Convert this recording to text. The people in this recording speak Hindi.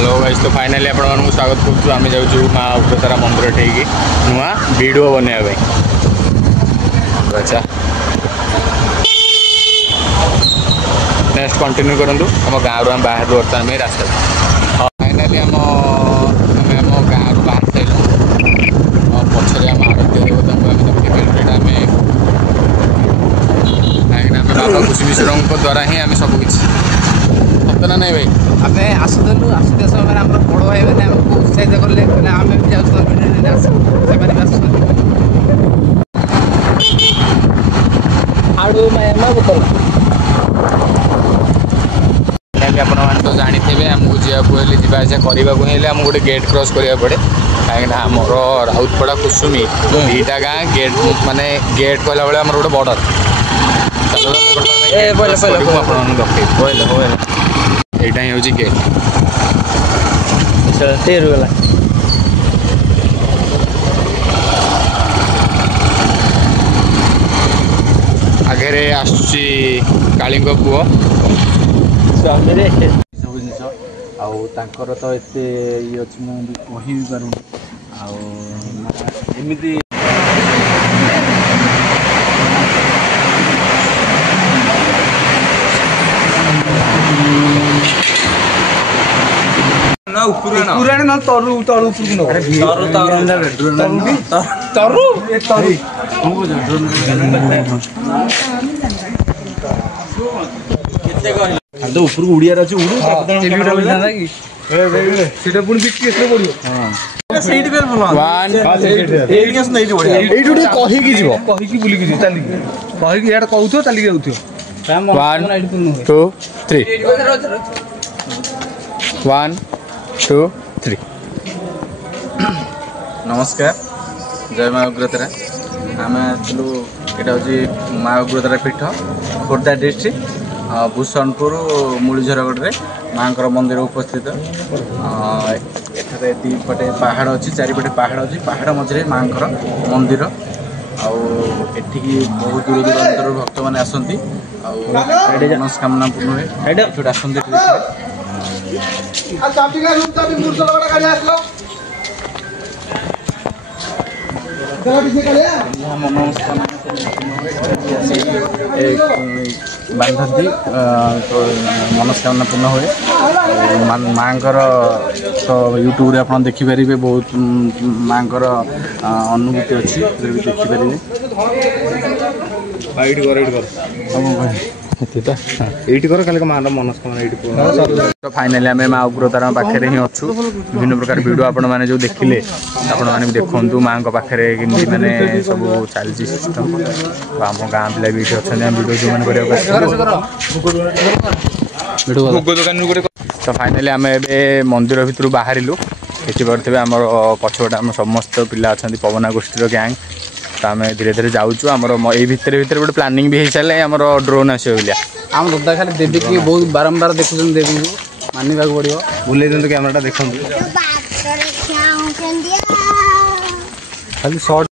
हेलो गाइस, तो फाइनाली आपको स्वागत करूँ। आम जाऊँ माँ उग्रतारा मंदिर ठेकी नुआ वीडियो बनवाई। अच्छा नेक्स्ट कंटिन्यू करूँ। आम गाँव आम बाहर बर्तमान रास्ता फाइनाली आम गाँव बाहर साइल पचर आम आराध्य देवता को आम कहीं बाबा कुशी मिश्र द्वारा ही आम सबकि सतना नहीं भाई आमे आसुदलु आसुदे समय आम बड़ भाई मैंने आमको उत्साहित कले आम भी जाऊँ आप तो जानते आमको जावाक जावास करने आम गोटे गेट क्रॉस करा पड़े कहीं आमर राउतपड़ा कुसुमी दीटा गाँ गेट माने गेट कहला बेले आम गोटे बॉर्डर यहाँ ही हूँ गेट तेरगला आगे आसुची काली पुओ सब जिनस आर तो एत ये अच्छी मुझे कही भी पारूँ आमती ना तरु तरु तो ऊपर उड़ियार अच्छे उड़ू सीटा पुणी बिक्री केसरे पड़ो कहीकि जीव कहीकि बुलिक चलिक कहीकि यार कहू चलिक जाऊ 1 2 3 1 2 3 नमस्कार जय माँ उग्रतारा आम आसलु यहाँ हूँ माँ उग्रतारा पीठ खोर्धा डिस्ट्रिक्ट भूषणपुर मूलीझरगढ़ माँ मंदिर उपस्थित एठारे दीपटे पहाड़ अच्छी चारिपटे पहाड़ अच्छी पहाड़ मझे माँ मंदिर आठी बहुत दूर दूरांतर भक्त मैंने आसती मनस्कामना पूर्ण हुए आसती बांधती तो मनस्कामना पूर्ण हुए माँ तो यूट्यूब आप देखिपारे बहुत माँ अनुभूति अच्छी देखिपारे फाइनाली आम माँ उग्रतारा पाखे ही अच्छु विभिन्न प्रकार वीडियो आपण मैंने जो देखिले आपण मैंने देखु माँ पाखे कि मैंने सब चलती सिस्टम आम गाँ पिला भी अच्छा वीडियो जो मैंने तो फाइनाली आम ए मंदिर भितर बाहरिलु देखी पारे आम पछपटे आम समस्त पिला अच्छा पवना गोष्ठी गैंग तो आम धीरे धीरे जाऊँ आमर ये भितर गोटे प्लानिंग भी हो सारे आम ड्रोन आसो बोलिया आम दादा खाली देवी की बहुत बारंबार देखुन देवी को मानवा पड़ो बुले दिखाँ कैमेरा देखो खाली शॉर्ट